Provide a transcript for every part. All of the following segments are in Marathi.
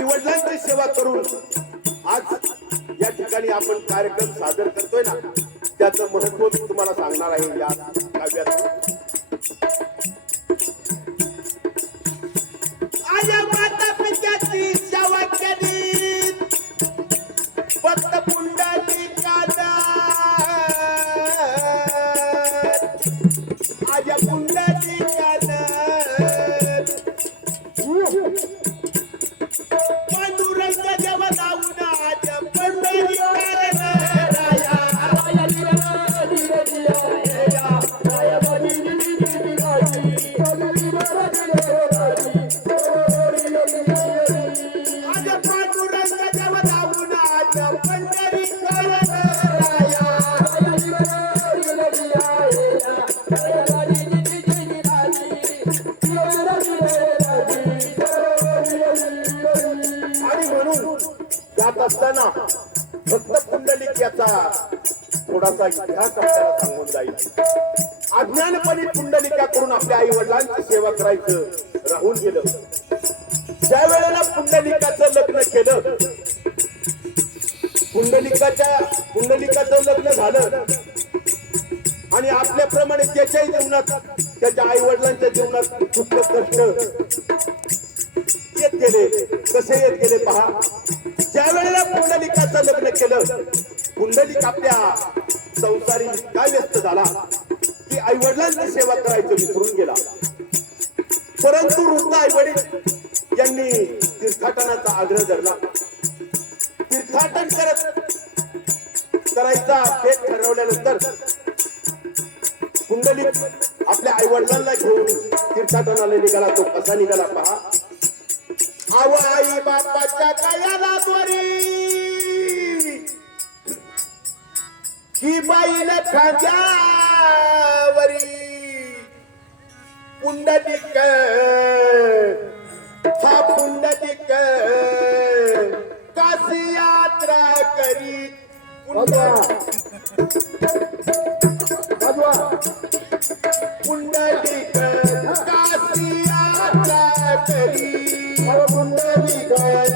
आई वडिलांची सेवा करून आज या ठिकाणी आपण कार्यक्रम सादर करतोय ना त्याचं महत्त्व मी तुम्हाला सांगणार आहे या काव्यात. थोडासा इतिहास आपल्याला सांगून जाईल अज्ञानपणी पुंडलिकाकडून आपल्या आई वडिलांची सेवा करायचं राहून गेलं. ज्या वेळेला पुंडलिकाचं लग्न केलं पुंडलिकाच्या पुंडलिकाचं लग्न झालं आणि आपल्याप्रमाणे त्याच्याही जीवनात त्याच्या आई वडिलांच्या जीवनात कुठलं कष्ट येत गेले कसे येत गेले पहा. ज्या वेळेला पुंडलिकाचं लग्न केलं पुंडलिक आपल्या संसारी काय व्यस्त झाला? की आई वडिलांची सेवा करायचं विसरून गेला. परंतु वृद्ध आई वडील यांनी तीर्थाटनाचा आग्रह धरला. तीर्थाटन करत करायचा भेट ठरवल्यानंतर पुंडलिक आपल्या आई वडिलांना घेऊन तीर्थाटनाला निघाला. तो कसा निघाला पहा? आव आई बापाच्या कायाला त्वरी ही बाईला खांद्यावरी पुंडलिक हा पुंडलिक काशी यात्रा करी पुंडलिक काशी यात्रा करी पुंडलिक आई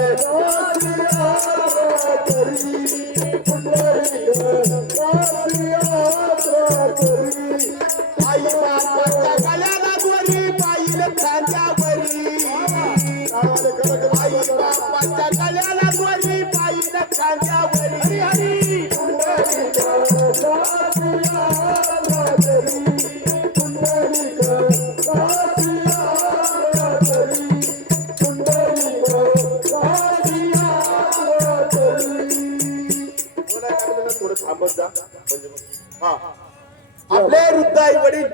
आपले वृद्ध आई वडील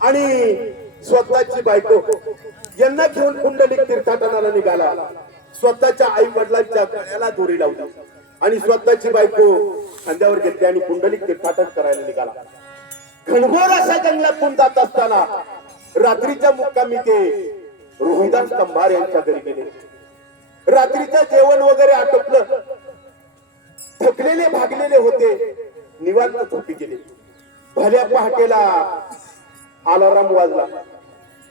आणि स्वतःची बायको यांना घेऊन कुंडलिक तीर्थाटनाला निघाला. स्वतःच्या आई वडिलांच्या गळ्याला दोरी लावली आणि स्वतःची बायको खांद्यावर घेतली आणि कुंडलिक तीर्थाटन करायला निघाला. घनघोर अशा जंगलातून जात असताना रात्रीच्या मुक्कामी ते रोहिदास कंभार यांच्या घरी गेले. रात्रीचं जेवण वगैरे आटोपलं. थकलेले भागलेले होते. निवांत झोपी गेले. भल्या पहाटेला अलाराम वाजला.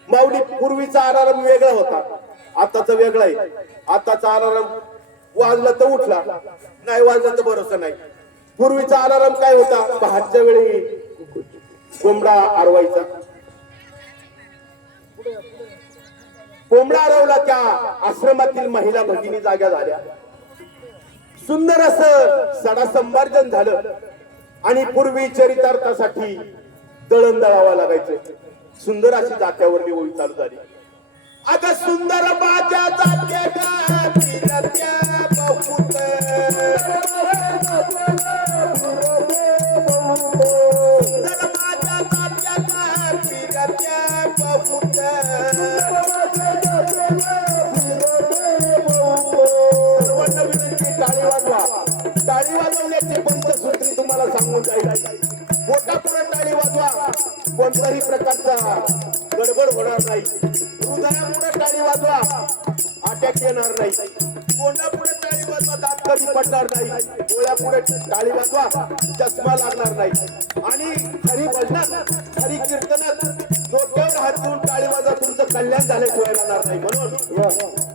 माऊली पूर्वीचा अलाराम वेगळा होता. आताचा वेगळा आहे. आताचा अलाराम वाजला तर उठला. नाही वाजला तर भरोसा नाही. पूर्वीचा अलाराम काय होता? पहाटच्या वेळी कोंबडा आरवायचा. कोंबडा आरवला त्या आश्रमातील महिला भगिनी जाग्या झाल्या. सुंदर असं सडा संभार्जन झालं. आणि पूर्वी चरितार्थासाठी दळण दळावा लागायचे. सुंदर अशी जात्यावरली ओळी चालू झाली. आता सुंदर माझ्या जात्याच्या गडबड होणार नाही. हृदयापुढे टाळी वाजवा. अटॅक येणार नाही. तोंडापुढे टाळी वाजवा. दात कधी पडणार नाही. डोळ्यापुढे टाळी वाजवा. चष्मा लागणार नाही. आणि खरी भजनात खरी कीर्तनात डोक्यावर हात घेऊन टाळी वाजवा. तुमचं कल्याण झाल्याशिवाय राहणार नाही. म्हणून.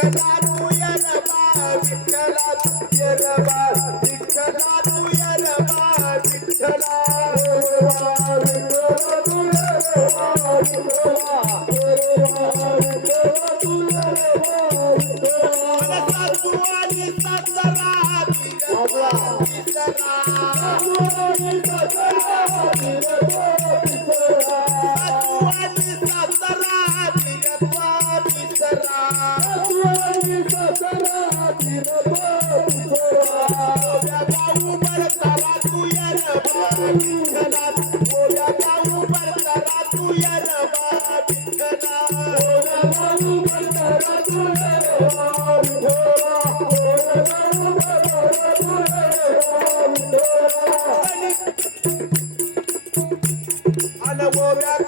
Cannot Gloria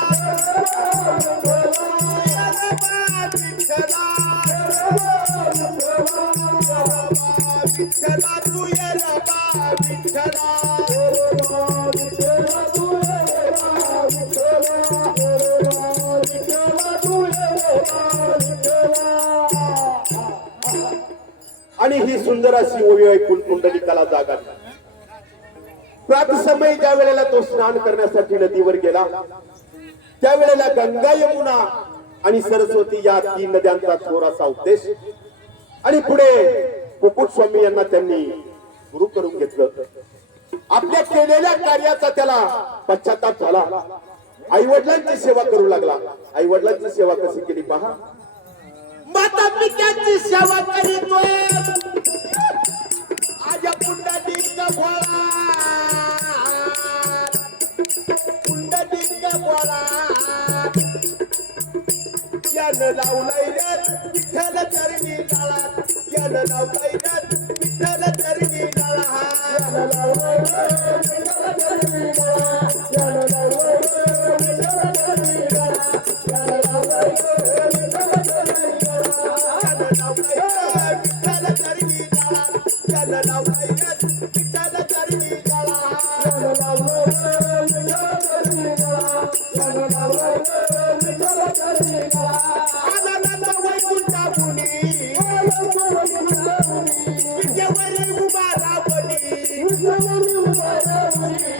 अशी ओळी ऐकून कुंडलिकाला जागा प्रातसमयी ज्या वेळेला तो स्नान करण्यासाठी नदीवर गेला त्यावेळेला गंगा यमुना आणि सरस्वती या तीन नद्यांचा थोरासा उद्देश. आणि पुढे कुकुट स्वामी यांना त्यांनी गुरु करून घेतलं. आपल्या केलेल्या कार्याचा त्याला पश्चाताप झाला. आई वडिलांची सेवा करू लागला. आई वडिलांची सेवा कशी केली पहा? माता पित्यांची सेवा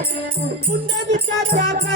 Unda di cha cha cha.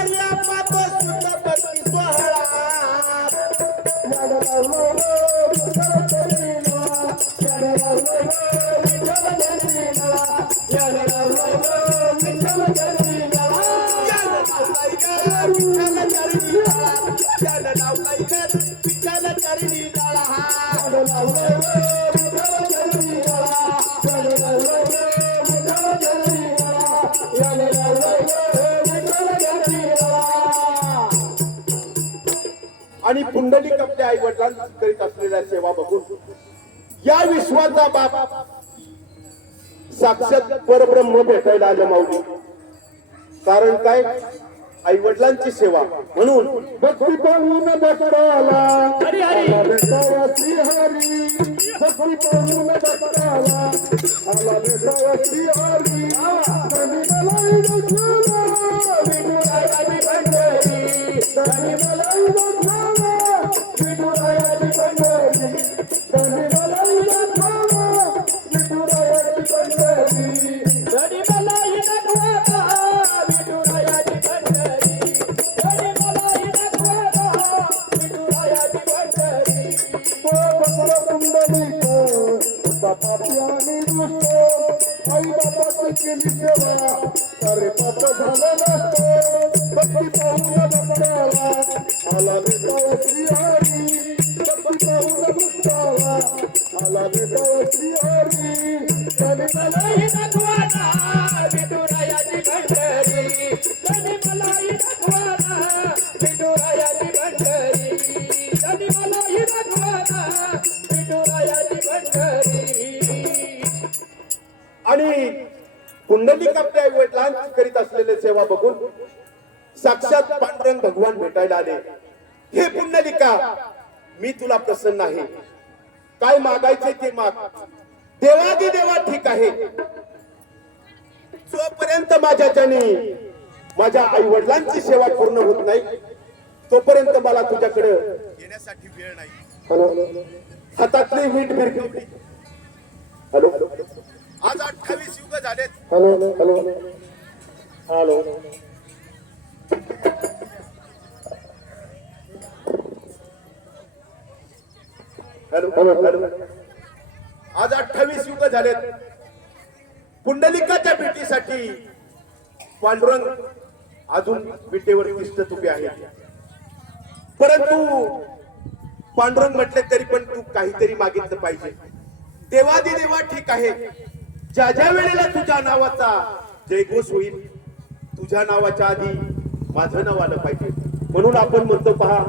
आणि पुंडलिक आपल्या आई वडिलांना करीत असलेल्या सेवा बघून या विश्वाचा बाप साक्षात परब्रह्म भेटायला आलं माऊली. कारण काय? आई वडिलांची सेवा. म्हणून भक्ती पाहून बकराला हरी हरी. भक्ती पाहून आला भेटावा आणि पुंडलिक आपल्या वडिलां वडिलांची करीत असलेले सेवा बघून साक्षात पांडुरंग भगवान भेटायला आले. हे पुंडलिका मी तुला प्रसन्न आहे. काय मागायचे ते माग. देवादी देवा ठीक आहे. जोपर्यंत माझ्याच्याने माझ्या आई वडिलांची सेवा पूर्ण होत नाही तोपर्यंत मला तुझ्याकडे येण्यासाठी वेळ नाही. हातातली वीट फिरकली हॅलो? आज अठ्ठावीस युग झालेत. Hello hello? Hello? Hello? Hello? Hello? अठ्ठावीस झालेत. पुंडलिकाच्या भेटीसाठी पांडुरंग अजून विटेवर दिसत उभे आहेत. परंतु पांडुरंग म्हटले तरी पण तू काहीतरी मागितलं पाहिजे. देवादी देवा ठीक आहे. ज्या ज्या वेळेला तुझ्या नावाचा जयघोष होईल तुझ्या नावाच्या आधी माझं नाव आलं पाहिजे. म्हणून आपण म्हणतो पहा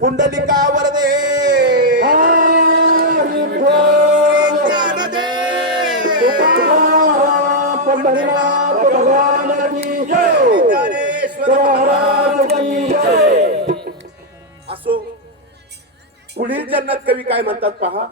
पुंडलिका वरदे. पुढील जन्नत कवी काय म्हणतात पहा?